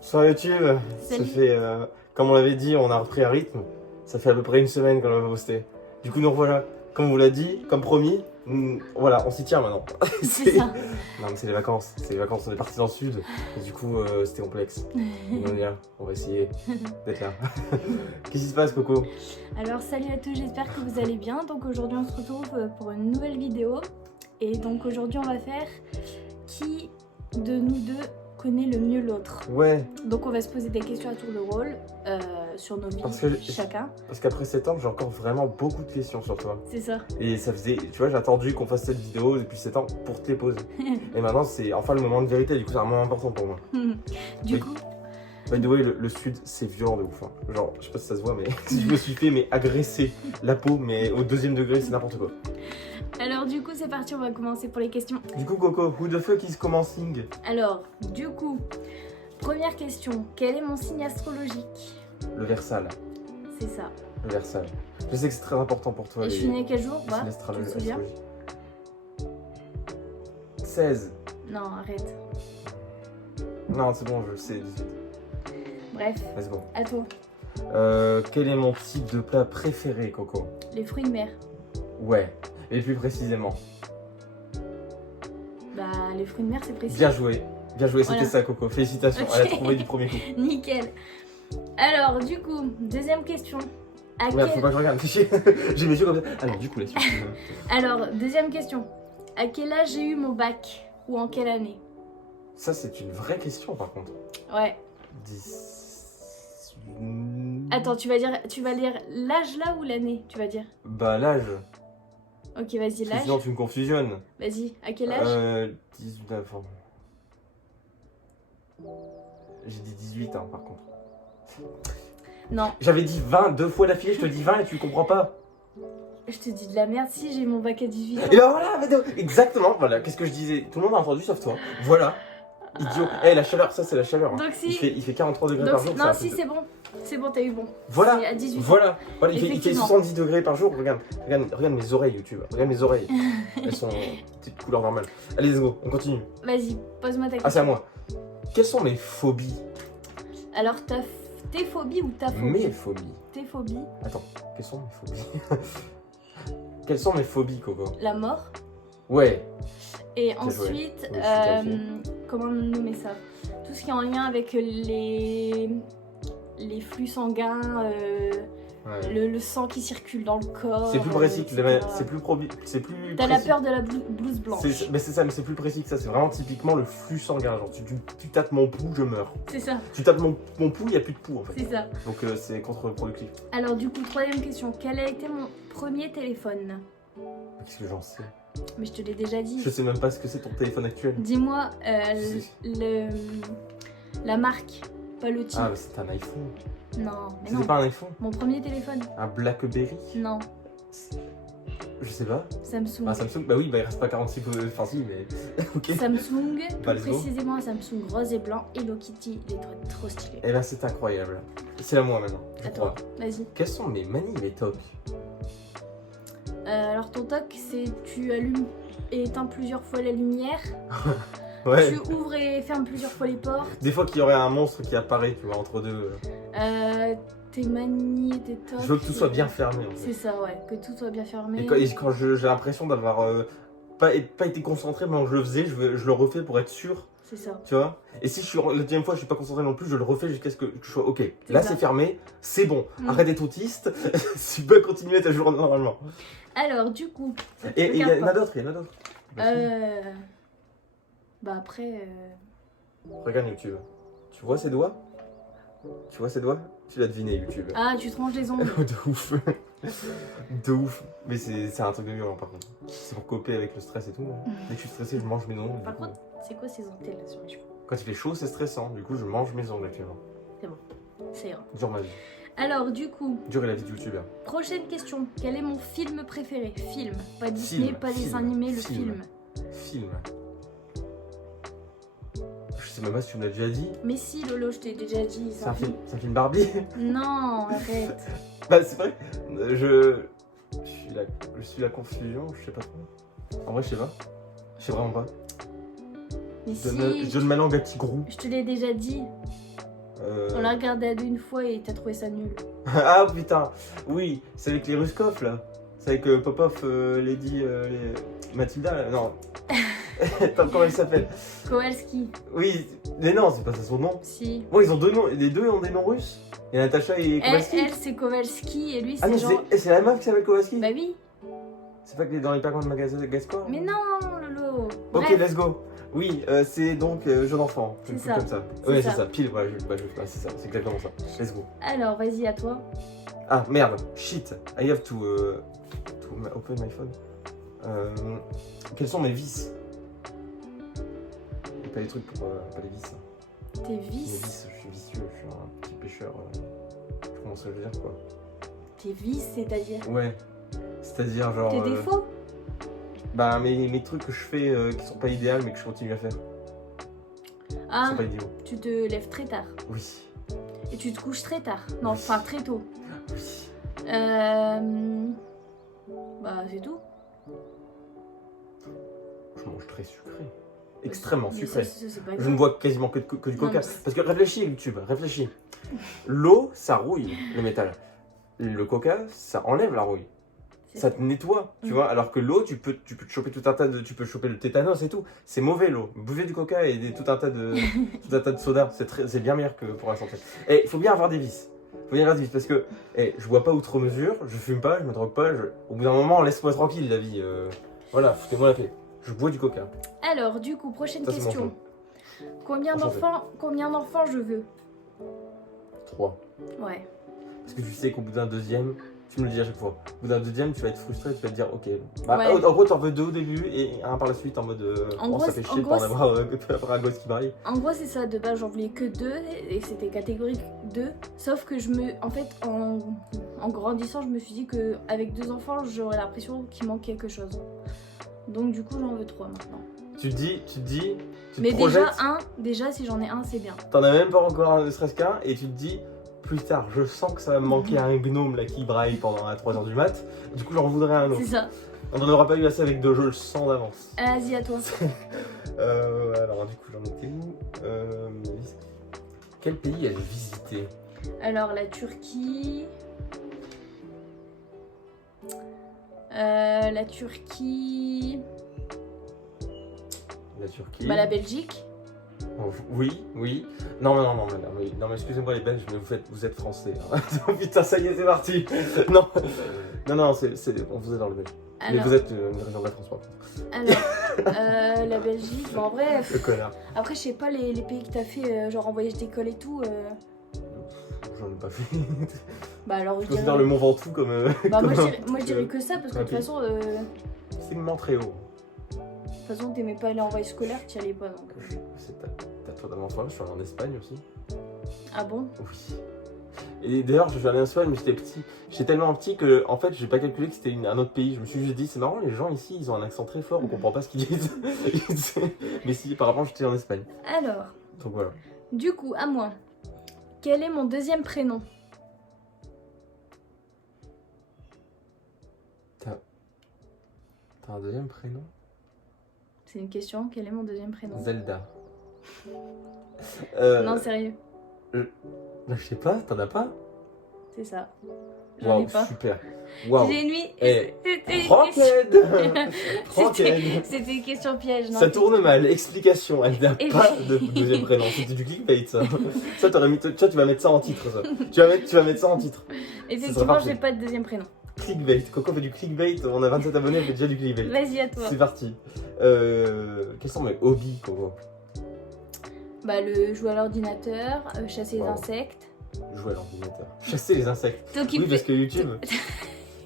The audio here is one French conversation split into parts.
Sur YouTube, ça Salut. fait, comme on l'avait dit, on a repris un rythme. Ça fait à peu près une semaine qu'on l'a posté. Du coup, nous revoilà. Comme on vous l'a dit, comme promis, voilà, on s'y tient maintenant. C'est ça. Non, mais c'est les vacances. C'est les vacances, on est parti dans le sud. Et du coup, c'était complexe. Mais on est là, on va essayer d'être là. Qu'est-ce qui se passe, Coco? Alors salut à tous, j'espère que vous allez bien. Donc aujourd'hui on se retrouve pour une nouvelle vidéo. Et donc aujourd'hui on va faire qui de nous deux connaît le mieux l'autre. Ouais, Donc on va se poser des questions à tour de rôle sur nos vies Parce que- chacun. parce qu'après 7 ans, j'ai encore vraiment beaucoup de questions sur toi. C'est ça. Et ça faisait, tu vois, j'ai attendu qu'on fasse cette vidéo depuis 7 ans pour te les poser. Et maintenant, c'est enfin le moment de vérité, du coup, c'est un moment important pour moi. Du Oui. coup, By the way, le sud, c'est violent de ouf. Hein. Genre, je sais pas si ça se voit, mais je me suis fait agresser la peau, mais au 2e degré, c'est n'importe quoi. alors du coup c'est parti, on va commencer pour les questions. Du coup, Coco, who the fuck is commencing? Alors du coup, première question, quel est mon signe astrologique? Le Versal. C'est ça. Le Versal. Je sais que c'est très important pour toi. Et je suis née quel jour? les Bah, signes tu te souviens? astrologiques. 16. Non, arrête. Non, c'est bon, je le sais. 18. Bref, C'est bon. à toi. Quel est mon type de plat préféré, Coco? Les fruits de mer. Ouais, et plus précisément. Bah, les fruits de mer, c'est précis. Bien joué, c'était Voilà. ça, Coco. Félicitations, Ok. elle a trouvé du premier coup. Nickel. Alors, du coup, deuxième question. À Merde, faut quel... pas que je regarde. J'ai mes yeux comme ça. Alors, du coup, la suite. Alors, deuxième question. À quel âge j'ai eu mon bac? Ou en quelle année? Ça, c'est une vraie question, par contre. Ouais. 10. Attends, tu vas lire l'âge là ou l'année? Tu vas dire. Bah, l'âge. Ok, vas-y, Parce que l'âge. sinon, tu me confusionnes. Vas-y, à quel âge? 19 ans. J'ai dit 18 ans, par contre. Non, J'avais dit 20 deux fois d'affilée, je te dis 20 et tu comprends pas. je te dis de la merde si j'ai eu mon bac à 18 ans. Et ben voilà, exactement, voilà, qu'est-ce que je disais? Tout le monde a entendu sauf toi. Voilà. Idiot. Eh, la chaleur, ça c'est la chaleur. Hein. Donc si. Il fait 43 degrés Donc, par jour. non, ça si, fait- c'est bon. C'est bon, t'as eu bon. Voilà. C'est à 18 ans. Voilà, il fait Effectivement. 70 degrés par jour. Regarde mes oreilles, YouTube. Regarde mes oreilles. Elles sont petites couleurs normales. Allez, let's go, on continue. Vas-y, pose-moi ta Ah, c'est à question. moi. Quelles sont mes phobies? Alors, tes phobies ou ta phobie? Mes phobies. Tes phobies. Attends, quelles sont mes phobies? Quelles sont mes phobies, Coco? La mort. Ouais. Et Bien joué. ensuite, Oui, je suis qualifiée. comment nommer ça? Tout ce qui est en lien avec les flux sanguins, Ouais. le sang qui circule dans le corps. C'est plus précis que etc. c'est plus T'as la précis. peur de la blouse blanche. Mais c'est ça, mais c'est plus précis que ça. C'est vraiment typiquement le flux sanguin. Genre, tu tapes mon pouls, je meurs. C'est ça, Tu tapes mon pouls, il n'y a plus de pouls en fait. c'est ça. Donc c'est contre-productif. Alors du coup, troisième question. Quel a été mon premier téléphone? Qu'est-ce que j'en sais? Mais je te l'ai déjà dit. Je sais même pas ce que c'est ton téléphone actuel. Dis-moi Si. la marque, pas le type. Ah, mais c'est un iPhone. Non, mais C'était non. pas un iPhone? Mon premier téléphone? Un Blackberry? Non, Je sais pas. Samsung. Un Samsung? Bah oui, bah il reste pas 46. Enfin si, mais. Ok. Samsung, Bah, plus let's go. précisément un Samsung rose et blanc, Hello Kitty, les trucs trop stylés. Eh ben c'est incroyable. C'est à moi maintenant. Je À toi, crois. vas-y. Quelles sont mes manies, mes tocs? Alors ton toc, c'est tu allumes et éteins plusieurs fois la lumière, Ouais. tu ouvres et fermes plusieurs fois les portes, Des fois qu'il y aurait un monstre qui apparaît, tu vois, entre deux. tes manies et tes tocs. Je veux que tout soit bien fermé en C'est fait. ça, ouais, que tout soit bien fermé. Et quand j'ai l'impression d'avoir pas été concentré, mais quand je le faisais, je le refais pour être sûr, C'est ça. tu vois. Et si la deuxième fois je suis pas concentré non plus, je le refais jusqu'à ce que je sois ok. Là ça. c'est fermé, c'est bon. Mm. Arrête d'être autiste, tu peux continuer ta journée normalement. Alors du coup, Et il y regarde en a pas. d'autres, Bah après, Regarde YouTube. Tu vois ses doigts? Tu vois ses doigts? Tu l'as deviné YouTube. ah, tu te ranges les ongles. De ouf. De ouf. Mais c'est un truc de violent par contre. C'est pour coper avec le stress et tout. Dès que je suis stressé, je mange mes ongles. Par du coup. contre, c'est quoi ces antennes là sur les cheveux? Quand il fait chaud, c'est stressant. Du coup, je mange mes ongles actuellement. C'est vrai. Dure ma vie. Alors du coup, Dure la vie de youtubeur. prochaine question. Quel est mon film préféré? Film, pas Disney, pas dessin animé, le film. Film. Je sais même pas si tu me l'as déjà dit. Mais si, Lolo, je t'ai déjà dit. C'est un film Barbie. Non, arrête. Bah c'est vrai, je suis la confusion, je sais pas trop. En vrai, je sais pas. Je sais vraiment pas. Mais Je donne ma langue à Tigrou. je te l'ai déjà dit. On l'a regardé à deux une fois et t'as trouvé ça nul. Ah putain, oui, c'est avec les Ruskov là. C'est avec Popov, Lady, Mathilda là. Non. Attends, comment elle s'appelle? Kowalski. Oui, mais non, c'est pas ça son nom. Si. Bon, ils ont deux noms, les deux ont des noms russes. Il y a Natacha et Kowalski. Elle c'est Kowalski et lui, Ah, c'est mais genre. c'est la meuf qui s'appelle Kowalski? Bah oui. C'est pas que dans les parents de magasin de Gascoigne? Mais non, Lolo. Ok, Bref. let's go. Oui, c'est donc jeune enfant. C'est un truc ça. comme ça. C'est Ouais, ça. c'est ça. Pile, voilà, c'est ça. C'est exactement ça. Let's go. Alors, vas-y, à toi. Ah merde, shit. I have to open my phone. Quels sont mes vices? Pas les trucs pour pas les vices. Tes Mes vices. vices, je suis vicieux, je suis un petit pêcheur. Je commence à le dire quoi. Tes vices, c'est-à-dire. Ouais. C'est-à-dire genre. Tes défauts. Bah mes trucs que je fais qui sont pas idéaux mais que je continue à faire. Ah, C'est pas idéaux. tu te lèves très tard. Oui. Et tu te couches très tard. Non, enfin très tôt. Oui. Bah, c'est tout. Je mange très sucré. Extrêmement Mais sucré. ça, c'est pas Je grave. ne bois quasiment que du Non, coca. mais Parce que réfléchis YouTube, réfléchis. L'eau, ça rouille le métal. Le coca, ça enlève la rouille. C'est Ça te nettoie, tu vois. Alors que l'eau, tu peux te choper tout un tas de... Tu peux choper le tétanos et tout. C'est mauvais l'eau. Buvez du coca et tout un tas de soda. C'est bien meilleur que pour la santé. Et il faut bien avoir des vices. Faut bien avoir des vices parce que je bois pas outre mesure, je fume pas, je me drogue pas. Au bout d'un moment, laisse-moi tranquille la vie. Voilà, foutez-moi la paix. Je bois du coca. Alors, du coup, prochaine Ça, c'est mon question. Combien Enchanté. d'enfants je veux? 3. Ouais. Parce que tu sais qu'au bout d'un deuxième, tu me le dis à chaque fois, au bout d'un deuxième, tu vas être frustré, tu vas te dire ok. Bah, Ouais. En gros, t'en veux 2 au début et un par la suite en mode. En oh, gros, ça fait en chier gros, pour avoir un gosse qui braille. En gros, c'est ça. De base, j'en voulais que 2 et c'était catégorique 2. Sauf que en fait, en grandissant, je me suis dit que avec 2 enfants, j'aurais l'impression qu'il manque quelque chose. Donc, du coup, j'en veux 3 maintenant. Tu te dis, Mais te projettes, déjà, si j'en ai un, c'est bien. t'en as même pas encore ne serait-ce qu'un et tu te dis, plus tard, je sens que ça va me manquer un gnome là qui braille pendant 3h du mat. Du coup, j'en voudrais un autre. C'est ça. On n'en aura pas eu assez avec 2, je le sens d'avance. Vas-y, à toi. Alors, du coup, j'en étais où Quel pays as-tu visité? Alors, la Turquie. La Turquie. La Turquie. Bah, la Belgique. Oh, oui. Non, mais excusez-moi les Belges, mais vous êtes français. Hein. Oh, putain, ça y est, c'est parti. Non, on vous est dans le Belge. Mais Alors, vous êtes une région de la France, par contre. alors la Belgique, bon, en vrai. Le connard. Après, je sais pas les pays que t'as fait, genre en voyage d'école et tout. J'en ai pas fait. Bah, alors, Je considère le Mont Ventoux comme. Bah, comme moi, je dirais que ça, parce que de toute Ok. façon, extrêmement très haut. t'aimais pas aller en voyage scolaire, t'y allais pas donc. C'est ta totalement fois. Je suis allé en Espagne aussi. Ah bon? Oui. Et d'ailleurs, je suis allé en Espagne, mais j'étais petit. J'étais tellement petit que, en fait, j'ai pas calculé que c'était un autre pays. Je me suis juste dit, c'est marrant, les gens ici, ils ont un accent très fort, on comprend pas ce qu'ils disent. Mais si, apparemment, j'étais en Espagne. Alors, Donc voilà. du coup, à moi. Quel est mon deuxième prénom? T'as un deuxième prénom? C'est une question. Quel est mon deuxième prénom? Zelda. Non, sérieux. Je sais pas, t'en as pas? C'est ça. J'en ai Waouh, pas. super. Waouh. J'ai nuit. Eh, C'était une question- Rocket. Rocket. C'était une question piège, non? Ça tourne mal, explication, elle n'a Et pas de deuxième prénom, c'était du clickbait ça. Ça, tu vas mettre ça en titre ça. Tu vas mettre ça en titre. Effectivement, parfait. j'ai pas de deuxième prénom. Clickbait, Coco fait du clickbait, on a 27 abonnés, elle fait déjà du clickbait. Vas-y, à toi. C'est parti. Quels sont mes hobbies, Coco? Bah, le jouer à l'ordinateur, chasser les Wow. insectes. Jouer à l'ordinateur. Chasser les insectes. T'occuper. Oui, parce que YouTube.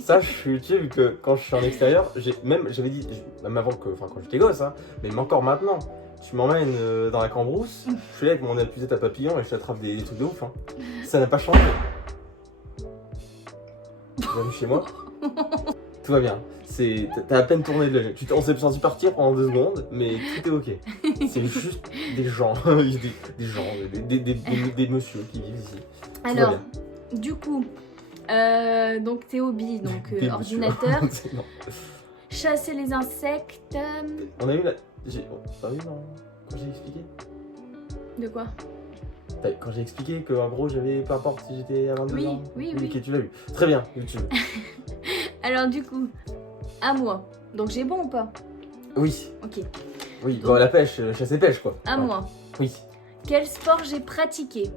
Sache sur YouTube que quand je suis en extérieur, j'avais dit, même avant que, enfin quand j'étais gosse, hein, mais même encore maintenant, tu m'emmènes dans la cambrousse, je suis là avec mon appuyette à papillon et je t'attrape des trucs de ouf. Hein. Ça n'a pas changé. Bienvenue chez moi. Tout va bien. T'as à peine tourné de l'œil. On s'est senti partir pendant 2 secondes, mais tout est ok. C'est juste des gens, des messieurs qui vivent ici. Tout va Alors, bien. du coup, donc tes hobbies, donc Des ordinateur, messieurs. Non. chasser les insectes. On a eu la. T'as vu, non? Quand j'ai expliqué? De quoi? Quand j'ai expliqué que en gros j'avais, peu importe si j'étais à 22 Oui, ans. oui. Ok, tu l'as vu. Très bien, YouTube. Alors du coup, à moi. Donc j'ai bon ou pas? Oui, Ok. oui, bon, la pêche, chasse et pêche quoi. À Ouais. moi. Oui. Quel sport j'ai pratiqué?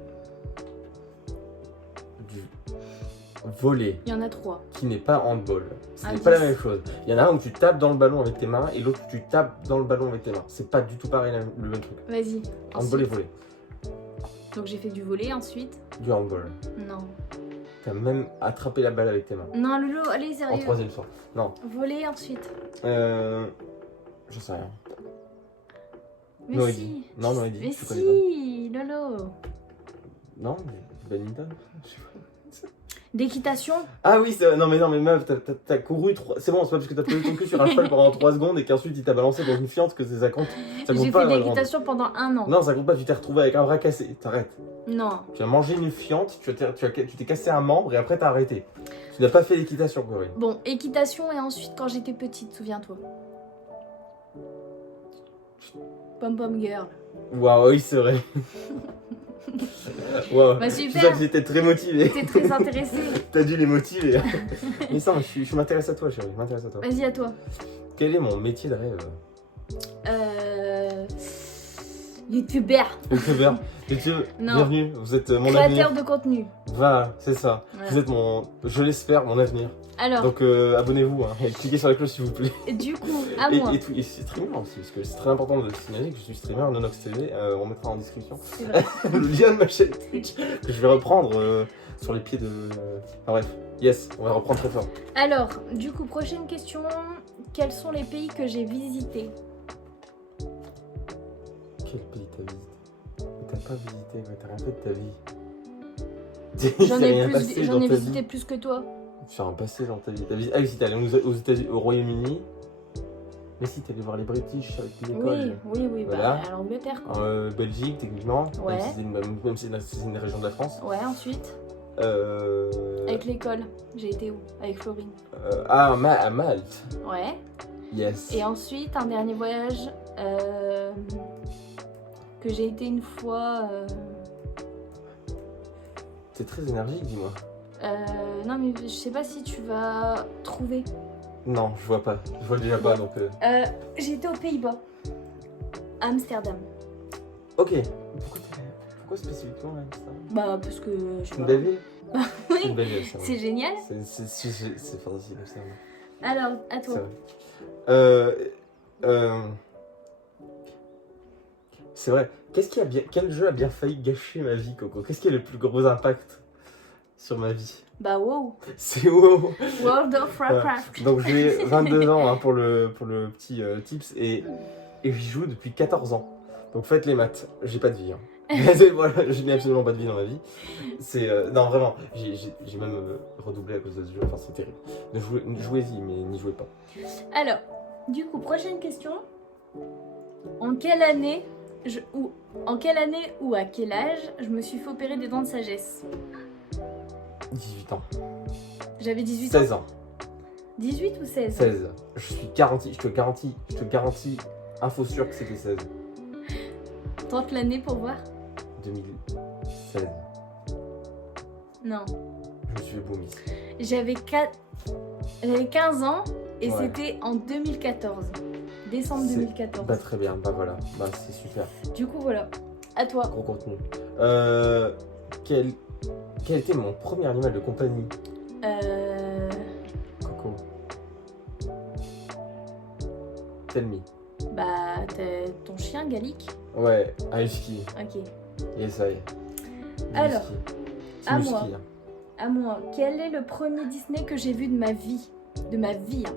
Du volley, Il y en a 3. qui n'est pas handball. Ce n'est Indice. pas la même chose. Il y en a un où tu tapes dans le ballon avec tes mains et l'autre où tu tapes dans le ballon avec tes mains. C'est pas du tout pareil le même truc. Vas-y. Handball et Ensuite. volley. Donc j'ai fait du volley ensuite. Du handball. Non. T'as même attrapé la balle avec tes mains. Non, Lolo, allez, En sérieux. 3e soir. Non. Volley ensuite. Je sais rien. Mais Noédi. si. Non, Noédi, Mais je connais si, Lolo. Non, mais badminton. Je sais pas. D'équitation? Ah oui, non mais meuf, t'as couru 3... C'est bon, c'est pas parce que t'as posé ton cul sur un cheval pendant 3 secondes et qu'ensuite il t'a balancé dans une fiente que ça compte. Ça compte J'ai pas, fait de la grande. l'équitation pendant 1 an. Non, ça compte pas, tu t'es retrouvé avec un bras cassé. T'arrêtes. Non. Tu as mangé une fiente, tu t'es cassé un membre et après t'as arrêté. Tu n'as pas fait d'équitation, Corinne. Bon, équitation et ensuite quand j'étais petite, souviens-toi. Pom Pom Girl. Waouh, oui, c'est vrai. Waouh. Bah Je sais super. que j'étais très motivé. T'es très intéressée. T'as dû les motiver. Mais ça, je m'intéresse à toi, chérie. Je m'intéresse à toi. Vas-y, à toi. Quel est mon métier de rêve? Youtubeur. YouTubeur. YouTube, Non. bienvenue. Vous êtes mon Créateur avenir. de contenu. Voilà, c'est ça. Voilà. Vous êtes je l'espère, mon avenir. Alors, Donc abonnez-vous, hein, et cliquez sur la cloche s'il vous plaît. du coup, à moi. Et c'est streamer aussi, parce que c'est très important de signaler que je suis streamer Nonox TV, on mettra en description C'est vrai. le lien de ma chaîne Twitch que je vais reprendre sur les pieds de... Enfin bref, yes, on va reprendre très fort. Alors, du coup, prochaine question. Quels sont les pays que j'ai visités? Quel pays t'as visité? T'as pas visité, ouais, t'as rien fait de ta vie. J'en ai visité plus que toi. Tu as un passé dans ta vie. Ah oui, si t'es allé aux États-Unis, au Royaume-Uni. Mais si t'es allé voir les British avec l'école. Oui, Voilà. bah, à l'Angleterre quoi. Belgique, techniquement. Ouais. Même si c'est une région de la France. Ouais, ensuite, Euh... avec l'école. J'ai été où? Avec Florine. à Malte. Ouais. Yes. Et ensuite, un dernier voyage que j'ai été une fois. T'es très énergique, dis-moi. Non, mais je sais pas si tu vas trouver. Non, je vois pas. Je vois déjà pas, donc... J'ai été aux Pays-Bas. À Amsterdam. Ok. Pourquoi spécifiquement là, ça? Bah, parce que. Je sais C'est pas. une belle ville? C'est Oui, une belle ville, ça. c'est génial. C'est fantastique, ça. Alors, à toi. C'est vrai. Quel jeu a bien failli gâcher ma vie, Coco? Qu'est-ce qui a le plus gros impact sur ma vie? Bah, wow. C'est WoW. World of Warcraft. Donc j'ai 22 ans hein, pour le petit tips et j'y joue depuis 14 ans. Donc faites les maths. J'ai pas de vie. Hein. Voilà, je n'ai absolument pas de vie dans ma vie. Non vraiment, j'ai même redoublé à cause de ce jeu. Enfin c'est terrible. Jouez-y mais n'y jouez pas. Alors, du coup, prochaine question. En quelle année ou à quel âge je me suis fait opérer des dents de sagesse? 18 ans. J'avais 18 16 ans. ans. 18 ou 16? 16. Je te garantis, info sûre que c'était 16. Tente l'année pour voir. 2016. Non. Je me suis fait boomies. J'avais 15 ans et Ouais. c'était en 2014. Décembre 2014. Bah très bien, bah voilà. Bah c'est super. Du coup, voilà. À toi. Gros contenu. Quel était mon premier animal de compagnie? Coco. Tell me. Bah, t'as ton chien, Gallic. Ouais, un husky. Ok. Yes, I. Alors, C'est à husky, moi. hein. À moi. Quel est le premier Disney que j'ai vu de ma vie? De ma vie, hein.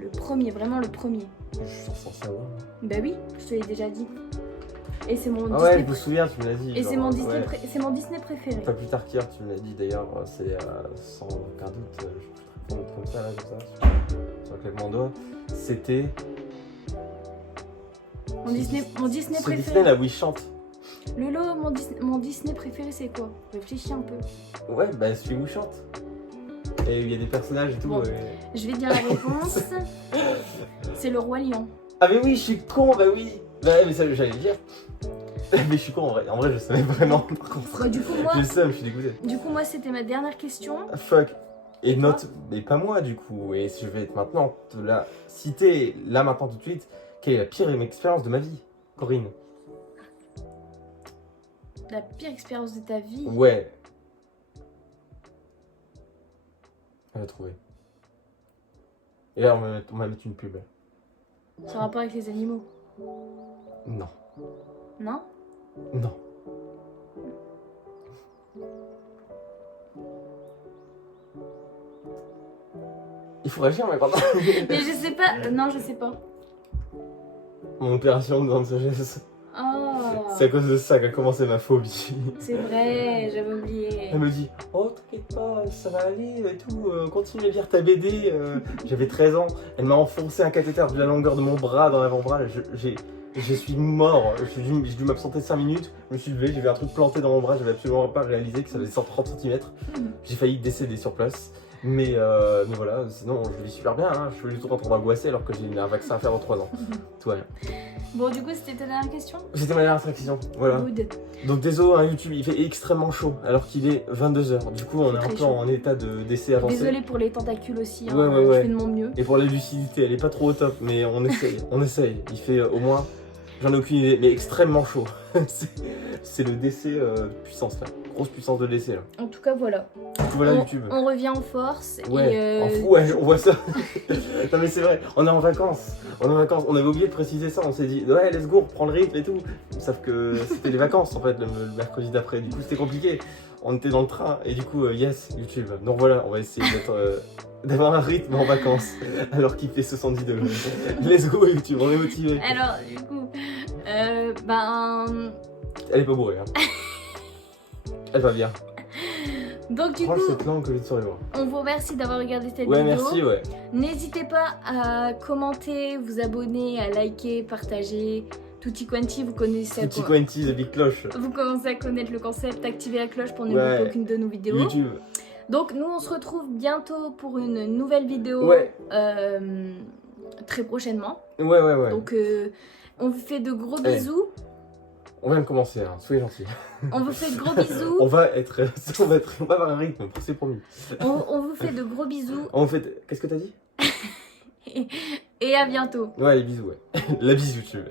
Le premier, vraiment le premier. Je suis sans savoir. Bah oui, je te l'ai déjà dit. Et c'est mon Ah Disney ouais, je me souviens, tu me l'as dit. Et genre, c'est mon Disney, ouais. c'est mon Disney préféré. Pas plus tard qu'hier, tu me l'as dit d'ailleurs, c'est sans aucun doute. comme ça, là, comme ça, sur un claquement de doigts. C'était. Mon Disney C'est préféré. Disney là où il chante. Lolo, mon Disney préféré c'est quoi? Réfléchis un peu. Ouais, bah celui où il chante. Et il y a des personnages et tout. Bon. Je vais dire la réponse. C'est le Roi Lion. Ah, mais oui, je suis con, bah oui. Bah, mais ça, j'allais le dire. Mais je suis con en vrai. En vrai, je savais vraiment. Par contre. Bah, du coup, moi, Je le sais, je suis dégoûté. moi c'était ma dernière question. Fuck. Et Et toi note, mais pas moi du coup. Et je vais maintenant te la citer là maintenant tout de suite. Quelle est la pire expérience de ma vie, Corinne? La pire expérience de ta vie. Ouais. Elle a trouvé. Et là, on va mettre une pub. Ça a rapport avec les animaux. Non. Non? Non. Il faut réagir, mais pardon. Mais je sais pas. Non, je sais pas. Mon opération de dents de sagesse. Oh. C'est à cause de ça qu'a commencé ma phobie. C'est vrai, j'avais oublié. Elle me dit, oh t'inquiète pas, ça va aller et tout, continue à lire ta BD. J'avais 13 ans, elle m'a enfoncé un cathéter de la longueur de mon bras dans l'avant-bras. Je suis mort, j'ai dû m'absenter 5 minutes, je me suis levé, j'ai vu un truc planté dans mon bras, j'avais absolument pas réalisé que ça faisait 130 cm. J'ai failli décéder sur place. Mais voilà, sinon je vis super bien, hein. Je suis juste en train d'angoisser alors que j'ai un vaccin à faire dans 3 ans. Tout va bien. Bon, du coup, c'était ta dernière question? C'était ma dernière question, voilà. Good. Donc désolé, hein, YouTube il fait extrêmement chaud alors qu'il est 22h. Du coup on est un Très peu chaud. en état de décès avancé. Désolée pour les tentacules aussi, hein. Ouais. Je fais de mon mieux. Et pour la lucidité, elle est pas trop au top, mais on essaye, on essaye. Il fait au moins, j'en ai aucune idée, mais extrêmement chaud. C'est le décès puissance là, grosse puissance de décès là. En tout cas, voilà. Du coup voilà YouTube. On revient en force. Ouais, Et en fou, ouais, on voit ça. Non mais c'est vrai, on est en vacances. On est en vacances, on avait oublié de préciser ça, on s'est dit ouais let's go, reprends le rythme et tout. Sauf que c'était les vacances en fait le mercredi d'après, du coup c'était compliqué. On était dans le train et du coup yes YouTube. Donc voilà, on va essayer d'avoir un rythme en vacances alors qu'il fait 70 degrés. Let's go YouTube, on est motivé. alors, du coup, Elle est pas bourrée hein. Elle va bien. donc du Prends coup, cette langue que je te saurais voir. on vous remercie d'avoir regardé cette Ouais vidéo. merci ouais. N'hésitez pas à commenter, vous abonner, à liker, partager. Tutti quanti, vous connaissez Petit Quenty, The Big Cloche. Vous commencez à connaître le concept, activez la cloche pour ne Ouais. louper aucune de nos vidéos. YouTube. Donc nous on se retrouve bientôt pour une nouvelle vidéo Ouais. très prochainement. Ouais. Donc on vous fait de gros Eh. bisous. On vient de commencer, hein. Soyez gentils. On vous fait de gros bisous. On va avoir un rythme, c'est promis. On vous fait de gros bisous En fait, qu'est-ce que t'as dit? et à bientôt. Ouais, les bisous, ouais. La bise YouTube.